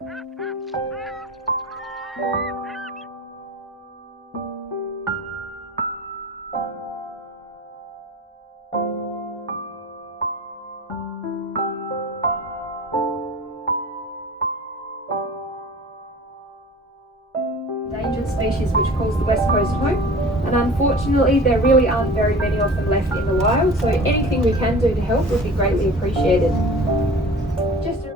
Endangered species which calls the West Coast home, and unfortunately there really aren't very many of them left in the wild, so anything we can do to help would be greatly appreciated. Just a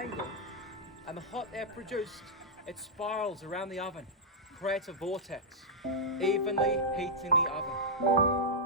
angle, and the hot air produced, it spirals around the oven, creates a vortex, evenly heating the oven.